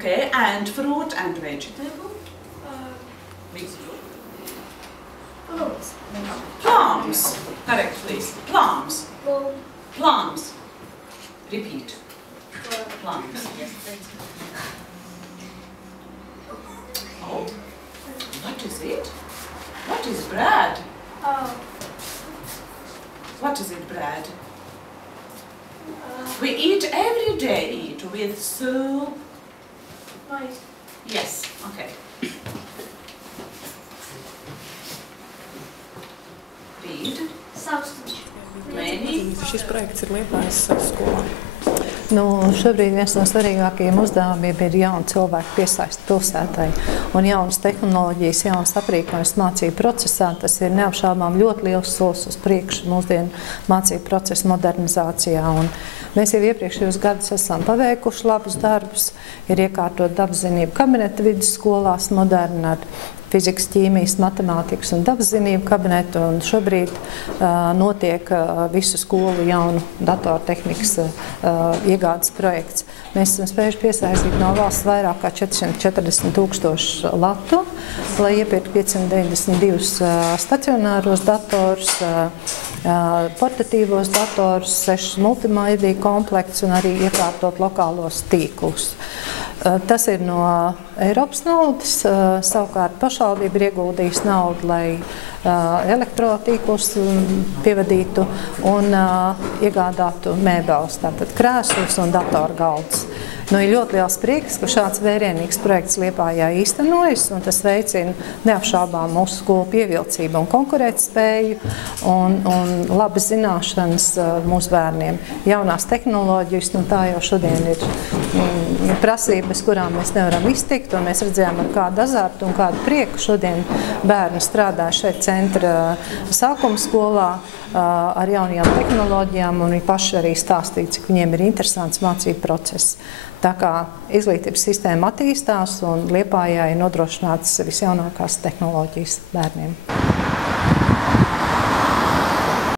Okay, and fruit and vegetable? Plums. Correct, please. Plums. Plums. Repeat. Plums. Oh, what is it? What is bread? What is it, bread? We eat every day with soup. Rice. Yes, okay. Read. Sausage. Many. Šis projekts ir Liepājas skolā. Šobrīd viens no svarīgākajiem uzdevumiem ir jaunu cilvēku piesaist pilsētai. Un jaunas tehnoloģijas, jaunas aprīkojums mācību procesā, tas ir neapšaubām ļoti liels solis uz priekšu mūsdienu mācību procesu modernizācijā. Un mēs jau iepriekšējos gadus esam paveikuši labus darbus, ir iekārtot dabaszinību kabineta vidusskolās moderni ar fizikas, ķīmijas, matemātikas un dabaszinību kabinetu, un šobrīd notiek visu skolu jaunu datortehnikas iegādes projekts. Mēs esam spējuši piesaistīt no valsts vairāk kā 440 000 latu, lai iepirkt 592 stacionāros datorus, portatīvos datorus, 6 multimediju komplektus un arī iekārtot lokālos tīklus. Tas ir no Eiropas naudas, savukārt pašvaldība ir ieguldījusi naudu, lai elektrotīklus pievadītu un iegādātu mēbeles, tātad krēslus un datorgaldus. Ir ļoti liels prieks, ka šāds vērienīgs projekts Liepājā īstenojas, un tas veicina neapšaubām mūsu skolu pievilcību un konkurētspēju un labas zināšanas mūsu bērniem. Jaunās tehnoloģijas, tā jau šodien ir prasības, kurām mēs nevaram iztikt, un mēs redzējām, ar kādu azartu un kādu prieku šodien bērni strādā šeit centra sākuma skolā ar jaunajām tehnoloģijām, un viņi paši arī stāstīja, cik viņiem ir interesants mācību process. Tā kā izglītības sistēma attīstās un Liepājā ir nodrošināts visjaunākās tehnoloģijas bērniem.